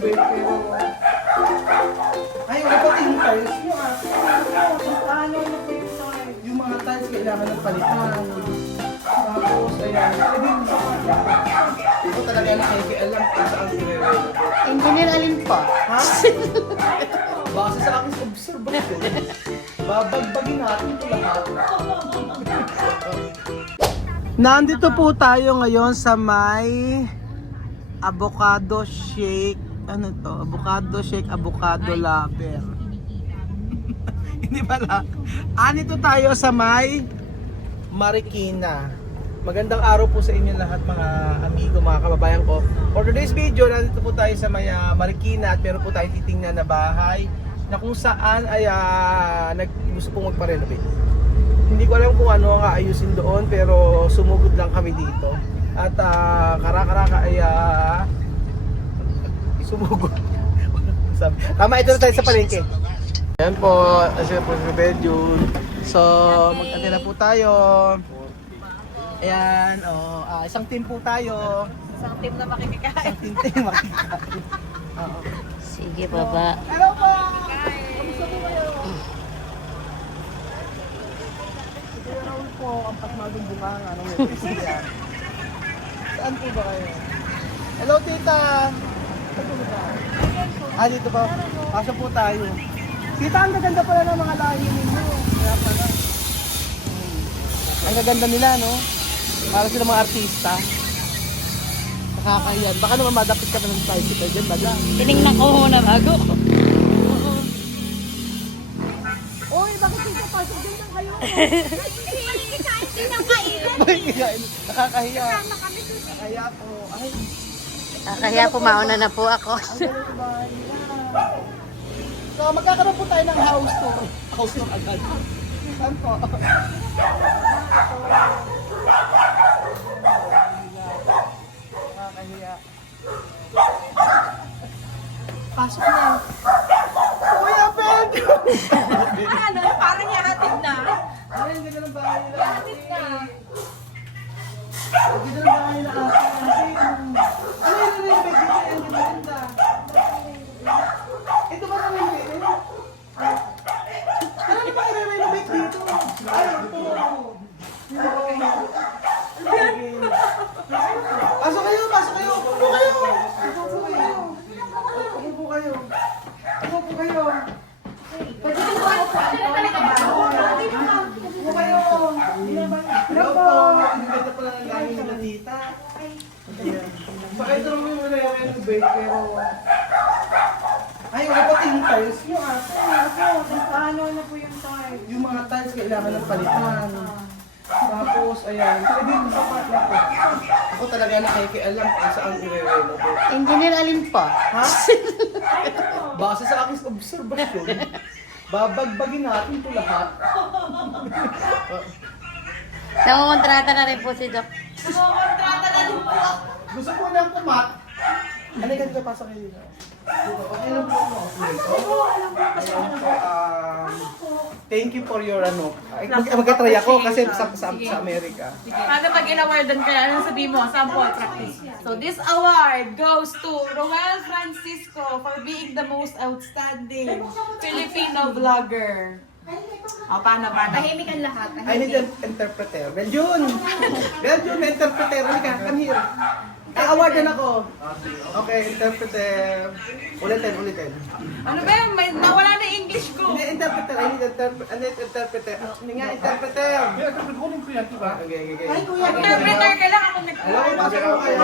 renovate pero... Ay, wala pati yung tiles nyo Paano na po yung time? Yung mga tiles kailangan ng palitan. Tapos, ayan. Ito talaga nakikialam kung saan i-renovate. Engineer alin pa? Ha? Base sa aking observation, babagbagin natin ito lahat. Nandito po tayo ngayon sa may avocado shake. Ano to? Avocado shake, avocado lover. Hindi pala. Andito tayo sa may Marikina. Magandang araw po sa inyo lahat mga amigo, mga kababayan ko. For today's video, nandito po tayo sa may Marikina at meron po tayong titingnan na bahay na kung saan ay gusto pong magpa-renovate. Hindi ko alam kung ano ang aayusin doon pero sumugod lang kami dito. At kara-karaka ay sumugod. Tama, ito na tayo sa palengke. Ayan po, as po sa bedroom. So, mag-antay na po tayo. Ayan, isang team po tayo. Isang team na makikikain. Isang team makikikain. Oo. Sige, baba. Hello po! Kamusta po kayo? Ito yung Raul po, ang pasmadong bunganga ng Lucia. Saan po ba kayo? Hello tita! Saan po ba? Dito ba? Pasok po tayo. Tita, ang gaganda pala ng mga lahi ninyo. Kaya pala. Ang gaganda nila, no? Para sila mga artista. Nakakahiyan. Baka naman madapit ka na ng tricycle dyan, baga. Tinignan ko muna bago. Uy, bakit dito pasok din lang kayo? Nakakahiya. Nakakahiya po. Ay, Kaya pumauna na po ako. ang galing ko ba nila. So, magkakaroon po tayo ng house tour. House tour agad. Saan po? Nakakahiya. Pasok na. Kuya Pedro! Ano? Parang yahatid na. Ay, ang ganda ng bahay nila. Yahatid na. Ang ganda ng bahay nila ate. Ano yung renovate dito? Ang ganda. Ito ba naman yung ano ba i-renovate dito? Ay, ito. Pasok kayo, pasok kayo. Upo po kayo. Upo po kayo. Upo po kayo. Upo po kayo. Upo kayo. Hello po. Ang ganda pala ng lahi nila tita. Baka ito naman yung renovate pero... Ay, wala pati yung tiles nyo Paano na po yung time? Yung mga tiles kailangan ng palitan. Tapos, ayan. Pwede yung sapat na po. Ako talaga nakikialam kung saan i-renovate. Engineer alin pa? Ha? Base sa aking observation, babagbagin natin ito lahat. Nangungontrata na rin po si Doc. Kontrata na din po ako. Gusto po nang kumat. Ano yung ganito pasok kayo dito? Okay lang po mo. Ayan po, thank you for your magka-try ako kasi sa Amerika. Paano pag in-awardan ka, anong sabihin mo? Sample, practice. So this award goes to Roel Francisco for being the most outstanding Filipino vlogger. O, paano ba? Tahimik ang lahat. I need an interpreter. Beljun! Beljun, may interpreter. Halika, come here. Ay, award na ako. Okay, interpreter. Ulitin. Ano ba yun? Nawala na English ko. Hindi, interpreter. I need interpreter. Hindi nga, interpreter. Okay. Ay, kuya. Interpreter ka lang ako Hello, pasok po kayo.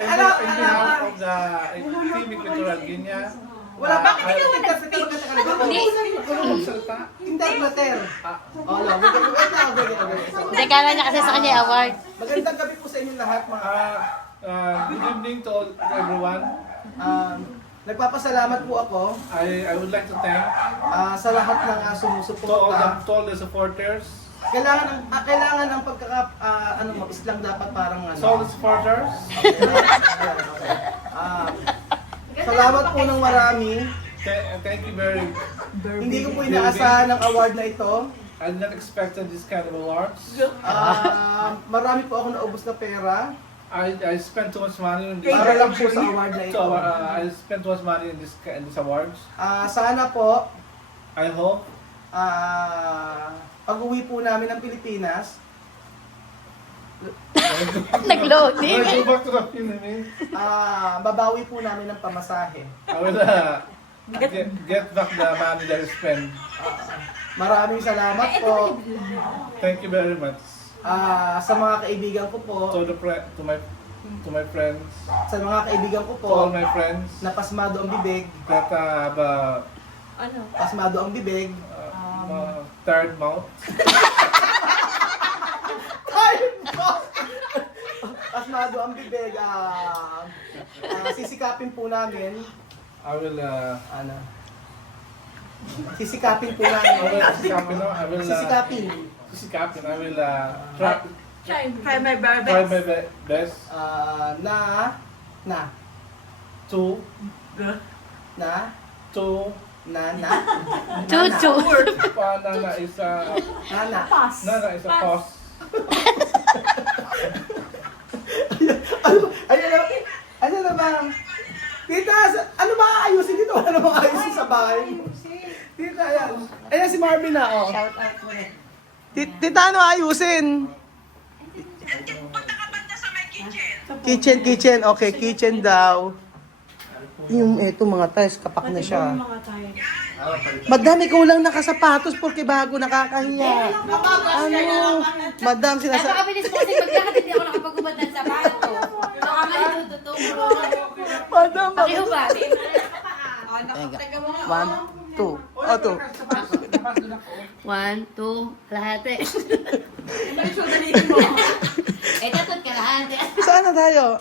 In behalf of the Team Equatorial Guinea, Wala, bakit ikaw ang interpreter ka sa Interpreter. Oh, no. Hindi, kala niya kasi sa kanya award. Magandang gabi po sa inyo lahat, mga good evening to everyone. nagpapasalamat po ako I would like to thank sa lahat ng to sumusuporta. all the supporters, Kailangan ng islang dapat parang to all the supporters. Salamat po ng marami. Thank you very. Hindi ko po inaasahan ng award na ito. I did not expect this kind of awards. Marami po ako naubos na pera. I spent too much money on this. Para lang po sa award na ito. So, I spent too much money in this awards. Sana po, I hope pag-uwi po namin ng Pilipinas, Nag-loading. Go back to the Philippines. babawi po namin ng pamasahe. I will get back the money that I spent. Maraming salamat po Thank you very much. sa mga kaibigan ko po, To my friends, sa mga kaibigan ko to all po, my friends na pasmado ang bibig, that have a pasmado ang bibig, third mouth. pasmado ang bibig, sisikapin po namin, I will sisikapin po I namin, will sisikapin, I will Try my very try best. my best na to Chuchu. Nana is a Pass. Nana is a pause. ano na ba? Tita, ano ba ayusin dito? Ano ba ayusin sa bahay? Tita, ayan. Ayan si Marvin na, oh. Shout out mo rin. Tita, ano ayusin? Kitchen. Okay, kitchen daw. Yung eto mga tiles, kapak na siya. Madam, ikaw lang nakasapatos porque bago nakakahiya. Ano? Madam, sinasa... Napakabilis mo kasi maglakad, hindi ako nakapagubad ng sapato. Baka malitututo. Madam, Pakihubad. One, two. Oh, two. 1, 2, lahati. Eh, tatot ka lahati. Saan na tayo?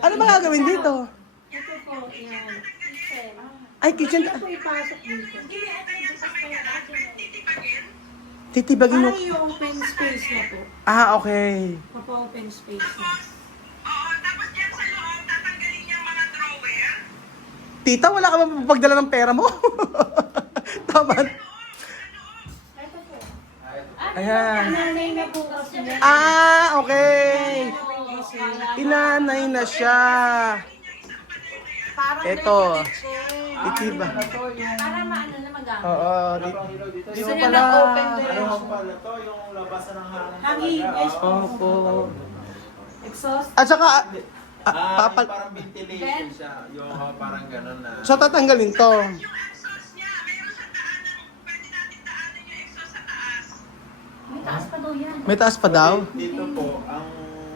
Ano ba gagawin dito? Ito po, yan. Kitchen. Ay, kitchen. Ito po ipasok dito. Titibagin mo. Ay, yung open space na po. Okay. Papa-open space na. Tita, wala ka ba pagdala ng pera mo? Tama. Ayan. Nanay na po kasi niya. Okay. Inanay na siya. Ito. Titiba. Para maano na magamit. Oo. Gusto niya ng open din. Hangin, yes po. Opo. Exhaust. At saka, papal... Parang ventilation siya. Yung parang gano'n na. So, tatanggalin to. May taas pa daw yan. May taas pa daw. Dito po, ang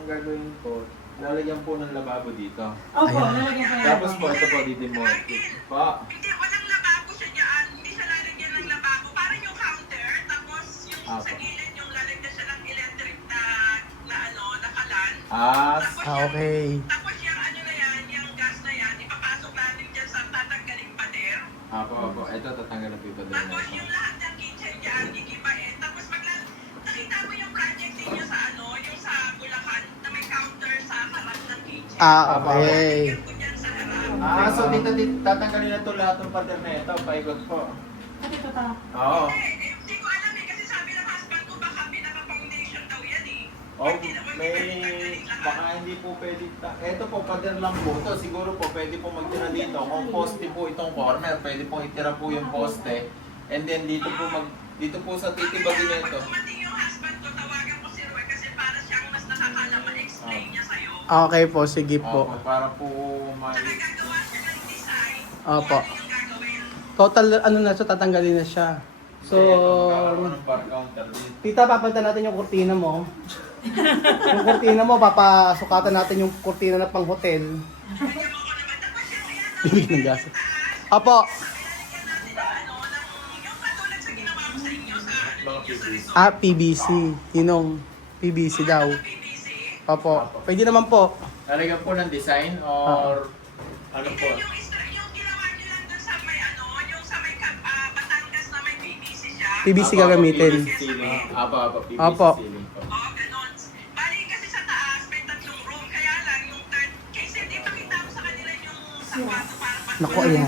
gagawin po, lalagyan po ng lababo dito. Opo, Ayan. nalagyan ko yan. Tapos po, ito po, didemolish po. Hindi, walang lababo siya dyan. Hindi siya lalagyan ng lababo. Parang yung counter, tapos yung sa Apo. gilid yung lalagyan siya ng electric na na kalan. Okay. Tapos yung ano na yan, yung gas na yan, ipapasok natin dyan sa tatanggaling pader. Apo. Ito, tatanggalin po ito din. Tapos yung lahat ng kitchen dyan, gigibain. Tapos nakita mo yung project ninyo sa yung sa Bulacan, na may counter sa harap ng kitchen. Okay. Lagyan ko dyan sa harap. So dito, tatanggalin na ito lahat ng pader na ito. Paikot po. At ito ta. Oo. Hindi ko alam kasi sabi ng husband ko baka pinaka-foundation daw yan Oh, baka hindi po pwede. Ito po, pader lang po. Ito, siguro po, pwede po magtira dito. Kung poste po itong corner, pwede po itira po yung poste. And then dito po sa titibagin na ito. Dumating yung husband ko, tawagan ko si Roy kasi para siyang mas nakakalaman explain niya sa'yo. Okay po, sige po. Opo, para po Nagagawa siya ng design. Opo. Ano yung gagawin? Total, ano na siya, tatanggalin na siya. So, ng bar counter dito. tita, papalitan natin yung kurtina mo. Yung kurtina mo, papasukatan natin yung kurtina na pang hotel. Bibig ng gas. Apo. PVC. Tinong PVC daw. Opo. Pwede naman po. Lalagyan po ng design or ano po? Yung ginawa niyo lang dun sa may yung sa may Batangas na may PVC siya. PVC gagamitin. PVC ceiling. PVC Opo. ceiling po. Oo, ganon. Bali kasi sa taas may tatlong room, kaya lang yung third, kasi ipakita ko sa kanila yung sa kwarto para Naku, ayan.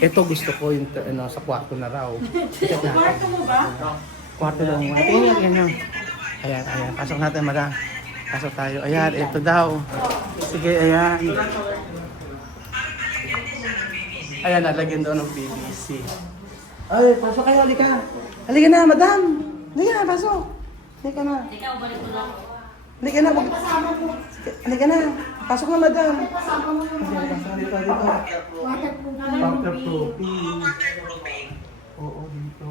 Ito gusto ko yung sa kwarto na raw. Kwarto mo ba? Kwarto lang. Tingnan yan. Ayan. Pasok natin, madam. Pasok tayo. Ayan, ito daw. Sige, ayan. Ayan, nalagyan daw ng PVC. Ay, pasok kayo, halika. Halika na, madam. Halika na, pasok. Halika na. Ikaw, balik ko lang. Halika na, halika na. Pasok na, madam. Halika dito, dito. Waterproofing. Oo, dito.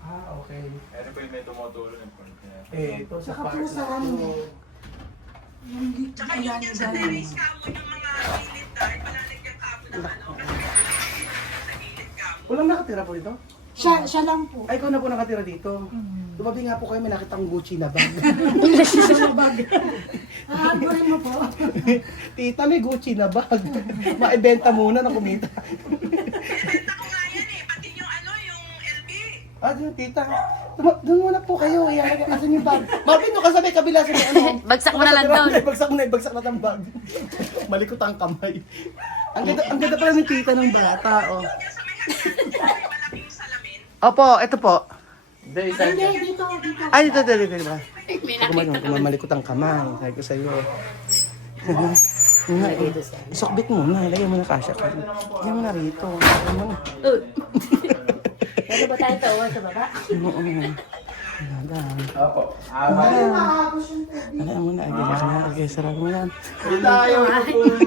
Ah, okay. Ano po yung may tumutulong yung point niya? Ito sa park na to. Tsaka yung dyan sa terrace kamo yung mga gilid dahil malalagyan kamo ng ano. Sa gilid kamo. Walang nakatira po dito? Siya lang po. Ay, ikaw na po nakatira dito. Tumabi nga po kayo, may nakitang Gucci na bag. Aabuhin mo po. Tita, may Gucci na bag. Maibenta muna na kumita. Binibenta ko nga yan eh. Pati yung ano, yung LB. Ah, doon, tita. Doon muna po kayo. Iyan, asan yung bag? Marvin, doon ka sa may kabila sa may ano. Bagsak mo na lang doon. Bagsak mo na, bagsak na ang bag. Malikot ang kamay. Ang ganda pala ng tita ng bata, oh. Yan sa may hagdan, may malaking salamin. Opo, ito po. Hindi, isa Hindi, dito. Ay, dito, diba? May nakita. Malikot ang kamay. Sabi ko sa'yo. Isokbit mo na. Ilagay mo na kasya ka. Ilagay mo na rito. Ilagay mo na. Ano ba tayo tawa sa baba? Oo. Ayan. Opo. Ilagay mo na. Okay, sarap mo yan. Hindi tayo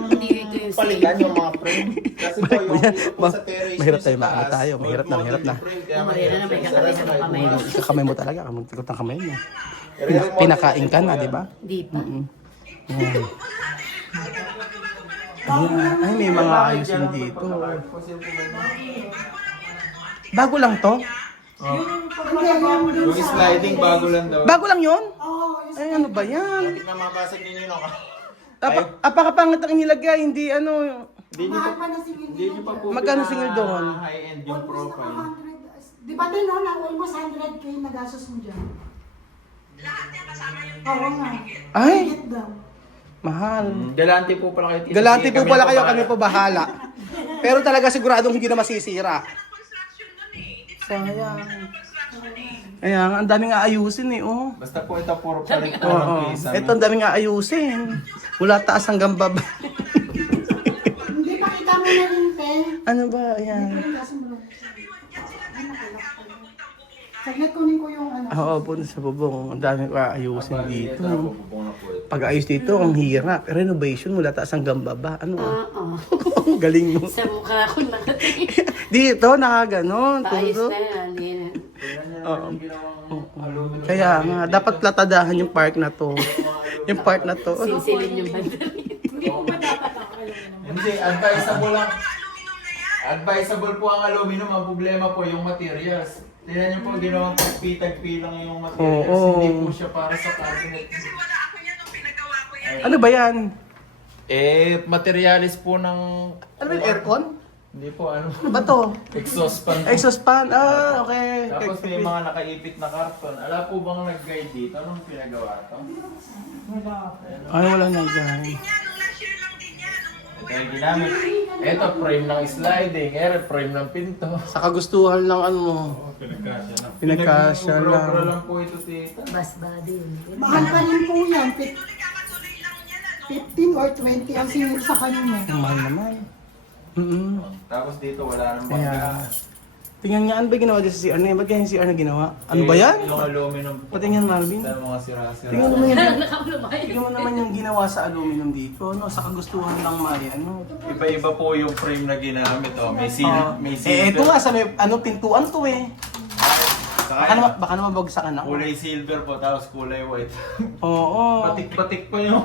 Hindi ito yung palitan yung mga frame. Kasi po yung dito po sa terrace Mahirap nyo tayo, sa maano taas, tayo. Mahirap na, mahirap na. frame, kaya Mahirap na, may kakabit na ng kamay. Kakamay mo talaga. Kamuntikot ang kamay mo. I-remodel Pinakain ka na, di ba? Di pa. Ayan. Ayan. Ay, may mga ayusin dito. Bago lang to? Yung sliding bago lang daw. Bago lang yun? Ay, ano ba yan? Hindi na mabasag ninyo no? Apakapangit ang inilagay, hindi ano. Hindi nyo pa, hindi nyo pa po Magkano singil doon? high-end yung profile. Di ba din, no? Almost 100K na gastos mo dyan. Lahat yan kasama yung Oo nga. Ay, Higit daw. mahal. Galante po pala kayo. Tito. Galante Sige, po pala kayo, bahala. kami po bahala. Pero talaga siguradong hindi na masisira. construction nun eh. Hindi pa Sayang. construction eh. Ayan, ang daming aayusin eh, oh. Basta po ito puro palit po Oo. ng pisa. Ito, ang daming aayusin. Mula taas hanggang baba. Hindi pa kita mo na rin, te. Ano ba, ayan. Saglit kunin ko yung ano. Oo, punta sa bubong. Ang daming aayusin dito. Ito po, bubong na po ito. Pag-ayos dito, ang hirap. Renovation mula taas hanggang baba. Ano ah? Oo. Ang galing mo. Sa mukha ko nakatingin. Dito, nakaganon. Ayos Tulo. na yan. Yan. Oo. Kaya nga, dapat platadahan yung park na to. Yung park na to. Sinsilin yung bandari. Hindi, advisable lang. Advisable po ang aluminum. Ang problema po yung materials. Tingnan niyo po, ginawang tagpi-tagpi lang yung materials. Oo. Hindi po siya para sa cabinet. Kasi wala ako yan nung pinagawa ko yan. Ano ba yan? Materialis po ng... Ano ba yung aircon? Hindi po, ano. Ano ba to? Exhaust fan. Exhaust fan? Ah, okay. Tapos may mga nakaipit na karton. Alam po bang nag-guide dito nung pinagawa to? Ay, wala na dyan. Yan, nung last year lang din yan. Nung Ito yung ginamit. Ito, frame ng sliding. Frame ng pinto. Sa kagustuhan lang ano mo. Pinagkasya na. Pinagkasya lang. Pinag-ubra lang po ito, tita. Bas body yun. Mahal pa rin po yan. nagkakatuloy lang yan, ano. 15 or 20 ang singil sa kanina. Ang mahal naman. Tapos dito, wala nang Kaya, bangga. tingnan nga, ano ba ginawa dyan sa CR? Ano ba't yung CR na ginawa? Ano ba yan? Yung aluminum po. Patingin, Marvin. Sa mga sira-sira. Tingnan mo yan. Nakamulabay. Tingnan mo naman yung ginawa sa aluminum dito. No? Sa kagustuhan lang, Mari. Ano? Iba-iba po yung frame na ginamit. Oh. May Eh, silver. ito nga, sa may pintuan to eh. Saka Baka naman bagsakan ako. kulay silver po, tapos kulay white. Oo. Batik-batik pa yung...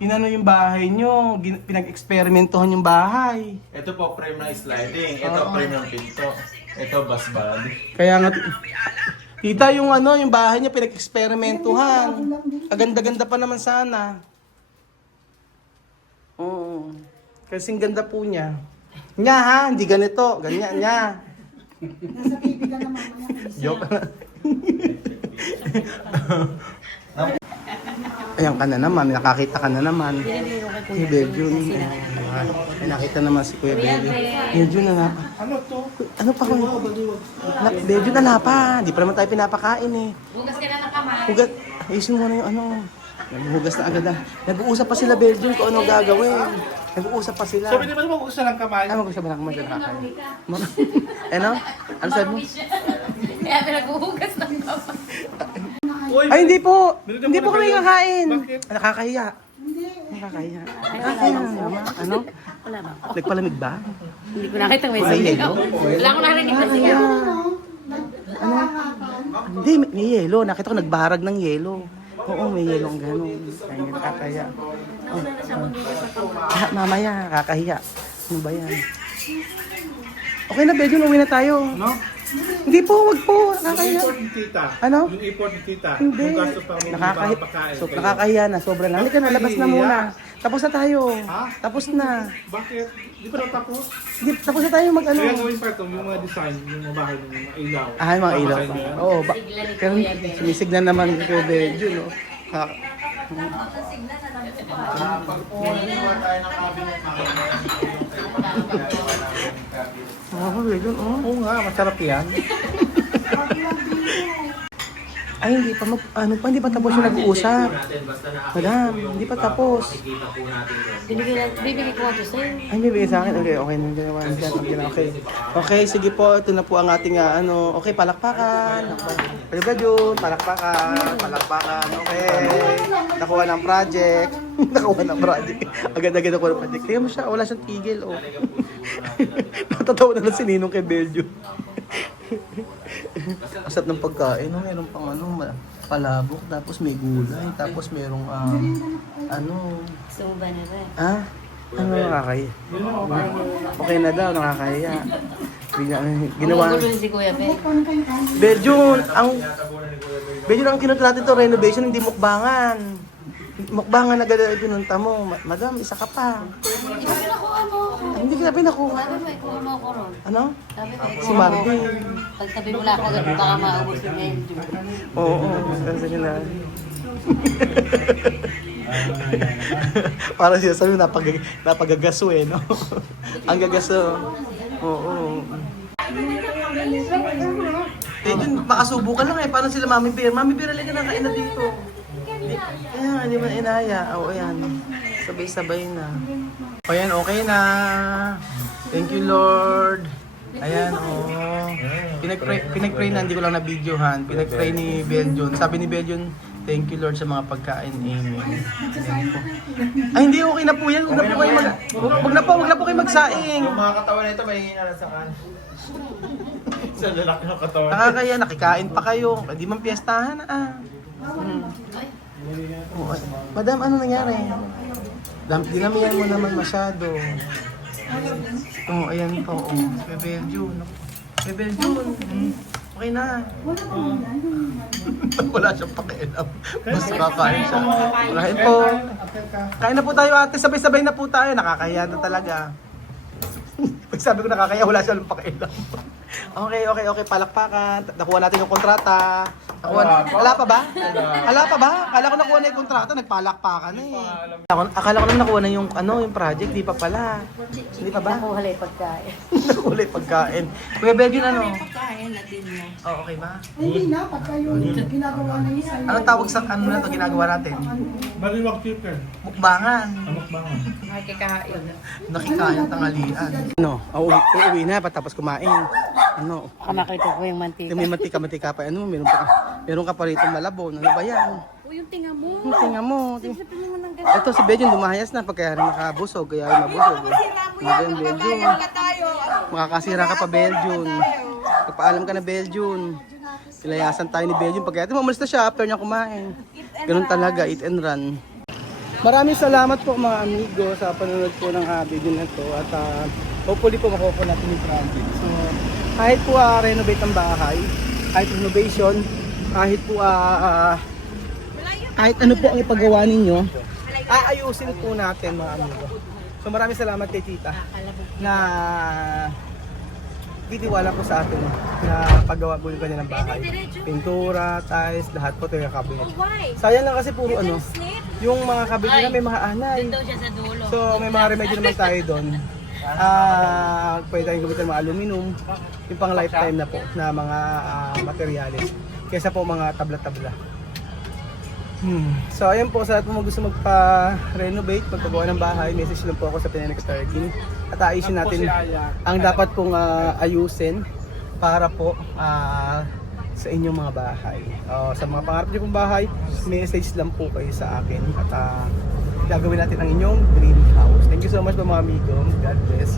Inano yung bahay nyo, pinag-eksperimentohan yung bahay. Ito po frame ng sliding. Ito frame ng pinto. Ito bus body. Kaya nga, tita, yung ano, yung bahay niya pinag-eksperimentuhan. Aganda-ganda pa naman sana. Oo. Kasing ganda po niya. Nya ha, hindi ganito. Ganyan niya. Nasa TV ka na mamaya. Joke. Ayan ka na naman, nakakita ka na naman. Si Beljun. Ay, nakita naman si Kuya Beljun. Beljun na napa. Ano to? Ano pa kung? Beljun na napa. Di pa naman tayo pinapakain eh. Bukas ka na ng kamay. Hugat. Ayusin mo na yung ano. Naghuhugas na agad na. Nag-uusap pa sila Belgium kung ano gagawin. Nag-uusap pa sila. Sabi naman mo gusto ng kamay. Ay, mag-usap ba lang kamay dyan nakakaya? Ano? Ano sabi mo? Kaya pinag-uhugas ng kapal. Uy, Ay, hindi po. Binigyan Hindi mo po na kami kayo. kakain. Bakit? Nakakahiya. Nakakahiya. Nakakahiya naman. Ano? Wala ba? Nagpalamig ba? Hindi ko nakita may May sigaw. yelo? Wala ko narinig na sigaw. Hindi, may yelo. Nakita ko nagbarag ng yelo. Oo, may yelo ang gano'n. Kaya nakakahiya. Oh. Mamaya, nakakahiya. Ano ba yan? Okay na, Belgium. Uwi na tayo. No? Hindi po, wag po. Nakakahiya. Import ni tita. Ano? Yung import ni tita. Hindi. Yung gasto pa mo Nakakahiya. pagkain. So, nakakahiya na. Sobra na. Halika na, labas na muna. Tapos na tayo. Ha? Tapos na. Bakit? Di pa natapos? Hindi, tapos na tayo mag-ano. Kaya gawin pa ito, yung mga design, yung mga bahay, yung mga ilaw. Ah, yung mga ilaw. Babahay niya yan. Oo, pero sumisignan naman ko Belgium, no? Pag po nagawa tayo ng cabinet, Belgium, oh. Oo nga, masarap yan. Ay, hindi pa, hindi pa tapos yung nag-uusap. Madam, hindi pa tapos. Bibigay ko nga ito sa'yo. Ay, bibigay sa akin. Okay, okay. Okay. Okay, sige po. Ito na po ang ating, okay, palakpakan. Belgium, palakpakan. Palakpakan, okay. Nakuha ng project. Nakuha ng project. Agad-agad nakuha ng project. Tingnan mo siya, wala siyang tigil, oh. Natatawa na lang si Ninong kay Belgium. Asap ng pagkain, no? Meron pang palabok, tapos may gulay, tapos merong Gusto mo ba na ba? ano nakakaya? Okay na daw, nakakaya. Ginawa. Gulo si Kuya Ben. Belgium, ang kinunta natin to renovation, hindi mukbangan. Mukbangan na agad pinunta mo. Madam, isa ka pa. Pinakuha mo ako. Ay, hindi kita pinakuha. Sabi mo, ikuha mo ako ron. Ano? Sabi mo, Si Marty. Pag tabi mo lang ako, baka maubos yung medyo. Oo, kasi nila. Parang siya sabi, napagagaso eh, no? Ang gagaso. Oo. Eh, dun, makasubo ka lang eh. Paano sila Mami Bear? Mami Bear, halika na, kain na dito. Ayan, hindi man inaya. Oo, ayan. Sabay-sabay na. O yan, okay na. Thank you, Lord. Ayan, Pinag-pray na, hindi ko lang na-videohan. Pinag-pray ni Belgium. Sabi ni Belgium, thank you, Lord, sa mga pagkain. Amen. Ayan po. Ay, hindi, okay na po yan. Huwag na po kayo magsaing. Yung mga katawan nito, may hina na sa kan. Sa lalaki ng katawan. Nakakaya, nakikain pa kayo. Hindi man piyestahan, Oh, Madam, ano nangyari? Dinamihan mo naman masyado. Oh, ayan po. Oh. Belgium. Belgium. Okay na. Wala siyang pakialam. Basta kakain siya. Kain po. Kain na po tayo ate. Sabay-sabay na po tayo. Nakakaya na talaga. Pag sabi ko nakakaya, wala siyang pakialam. Okay. Palakpakan. Nakuha natin yung kontrata. Wala pa ba? Kala ko nakuha na yung kontrata, nagpalakpakan na eh. Akala ko naman nakuha na yung project, di pa pala. Hindi pa ba? Nakuha lang yung pagkain. Nakuha yung pagkain. Kuya Belgium, ano? Pagkain, natin mo. Oh, okay ba? Hindi na, pagka yung ginagawa na niya sa'yo. Anong tawag sa ano na to ginagawa natin? Baliwag chicken. Mukbangan. Amok bangan. Nakikain. Nakikain tanghalian. Uuwi na patapos kumain. Baka makita ko yung mantika. May mantika pa. Meron ka pa rito malabon. Ano ba yan? O yung tinga mo. Tingnan mo. Sabi mo ng gano'n. Ito si Belgium lumahayas na pagkaya rin nakabusog. Kaya rin mabusog. Belgium. Makakasira ka pa Belgium. Kapaalam ka na Belgium. Pilayasan tayo ni Belgium. Pagkaya umalis na siya after niya kumain. Ganun talaga, eat and run. Maraming salamat po mga amigo sa panonood po ng video na to. At hopefully po makuha po natin yung project. So, kahit po renovate ang bahay, kahit renovation, kahit po kahit ano po ang ipagawa ninyo, aayusin po natin mga amigo. So maraming salamat kay Tita na titiwala po sa atin na paggawa po yung kanya ng bahay. Pintura, tiles, lahat po ito yung cabinet. Sayang lang kasi puro yung mga cabinet na may mga anay. Daw siya sa dulo. So may mga remedyo naman tayo doon. Pwede tayong gamitin ng mga aluminum, yung pang lifetime na po na mga materyales. Kesa po mga tabla-tabla. So ayun po, sa lahat po gusto magpa-renovate, magpagawa ng bahay, message lang po ako sa Pinay Targin at ayusin natin ang dapat pong ayusin para po sa inyong mga bahay. Sa mga pangarap niyo pong bahay, message lang po kayo sa akin at gagawin natin ang inyong dream house. Thank you so much po mga amigo. God bless.